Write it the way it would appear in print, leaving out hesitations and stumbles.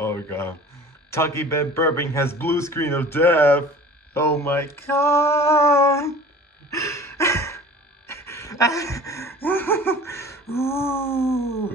Oh god. Tucky Bed Burping has blue screen of death. Oh my god. Ooh.